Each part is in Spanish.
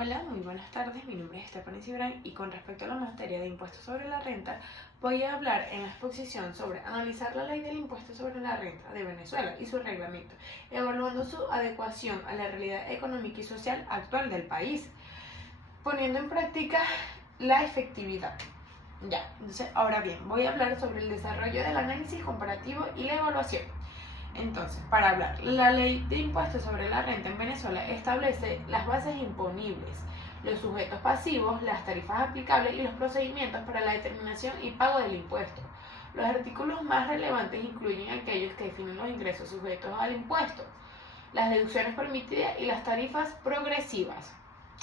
Hola, muy buenas tardes. Mi nombre es Stephanie Cibrán y con respecto a la materia de impuestos sobre la renta, voy a hablar en la exposición sobre analizar la ley del impuesto sobre la renta de Venezuela y su reglamento, evaluando su adecuación a la realidad económica y social actual del país, poniendo en práctica la efectividad. Entonces, ahora bien, voy a hablar sobre el desarrollo del análisis comparativo y la evaluación. Entonces, para hablar, la ley de impuestos sobre la renta en Venezuela establece las bases imponibles, los sujetos pasivos, las tarifas aplicables y los procedimientos para la determinación y pago del impuesto. Los artículos más relevantes incluyen aquellos que definen los ingresos sujetos al impuesto, las deducciones permitidas y las tarifas progresivas.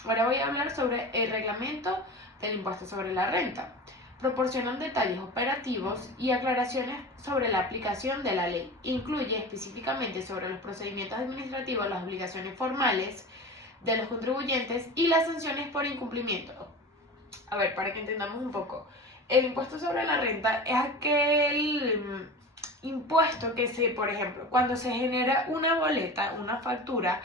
Ahora voy a hablar sobre el reglamento del impuesto sobre la renta. Proporcionan detalles operativos y aclaraciones sobre la aplicación de la ley. Incluye específicamente sobre los procedimientos administrativos, las obligaciones formales de los contribuyentes y las sanciones por incumplimiento. A ver, para que entendamos un poco, el impuesto sobre la renta es aquel impuesto que por ejemplo, cuando se genera una boleta, una factura,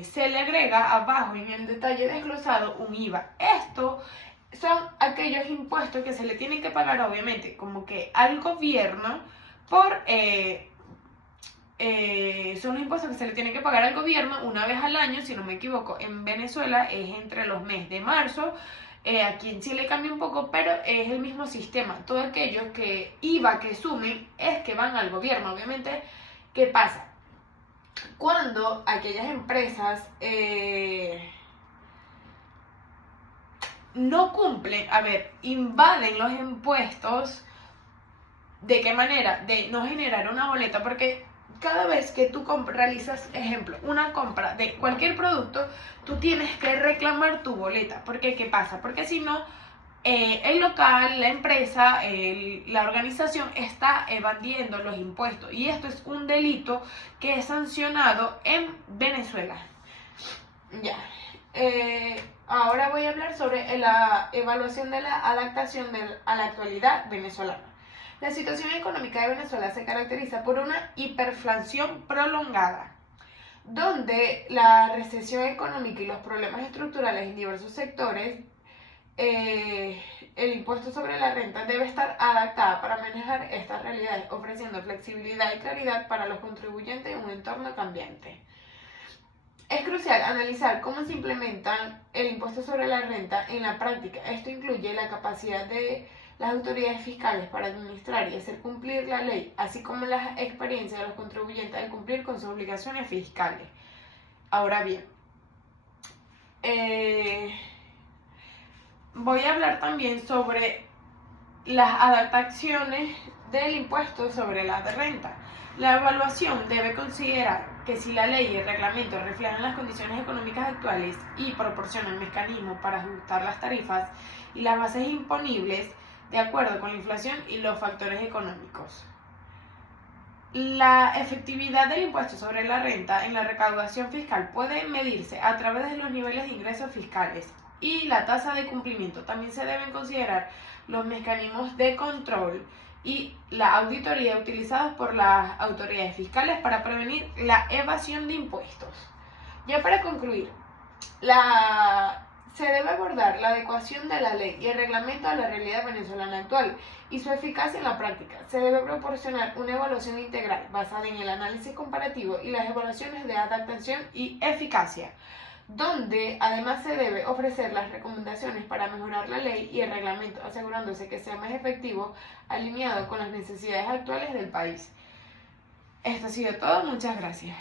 se le agrega abajo en el detalle desglosado un IVA. Estos son aquellos impuestos que se le tienen que pagar, obviamente, como que al gobierno son los impuestos que se le tienen que pagar al gobierno una vez al año, si no me equivoco. En Venezuela es entre los meses de marzo. Aquí en Chile cambia un poco, pero es el mismo sistema. Todo aquello que IVA que sumen es que van al gobierno. Obviamente, ¿qué pasa? Cuando aquellas empresas no cumplen, invaden los impuestos, ¿de qué manera? De no generar una boleta, porque cada vez que tú realizas, ejemplo, una compra de cualquier producto, tú tienes que reclamar tu boleta. ¿Por qué? ¿Qué pasa? Porque si no, el local, la empresa, la organización está evadiendo los impuestos y esto es un delito que es sancionado en Venezuela. Ahora voy a hablar sobre la evaluación de la adaptación a la actualidad venezolana. La situación económica de Venezuela se caracteriza por una hiperinflación prolongada, donde la recesión económica y los problemas estructurales en diversos sectores, el impuesto sobre la renta debe estar adaptada para manejar estas realidades, ofreciendo flexibilidad y claridad para los contribuyentes en un entorno cambiante. Es crucial analizar cómo se implementa el impuesto sobre la renta en la práctica. Esto incluye la capacidad de las autoridades fiscales para administrar y hacer cumplir la ley, así como la experiencia de los contribuyentes al cumplir con sus obligaciones fiscales. Ahora bien, voy a hablar también sobre las adaptaciones del impuesto sobre la renta. La evaluación debe considerar que si la ley y el reglamento reflejan las condiciones económicas actuales y proporcionan mecanismos para ajustar las tarifas y las bases imponibles de acuerdo con la inflación y los factores económicos. La efectividad del impuesto sobre la renta en la recaudación fiscal puede medirse a través de los niveles de ingresos fiscales y la tasa de cumplimiento. También se deben considerar los mecanismos de control y la auditoría utilizados por las autoridades fiscales para prevenir la evasión de impuestos. Ya para concluir, se debe abordar la adecuación de la ley y el reglamento a la realidad venezolana actual y su eficacia en la práctica. Se debe proporcionar una evaluación integral basada en el análisis comparativo y las evaluaciones de adaptación y eficacia, donde además se debe ofrecer las recomendaciones para mejorar la ley y el reglamento, asegurándose que sea más efectivo, alineado con las necesidades actuales del país. Esto ha sido todo, muchas gracias.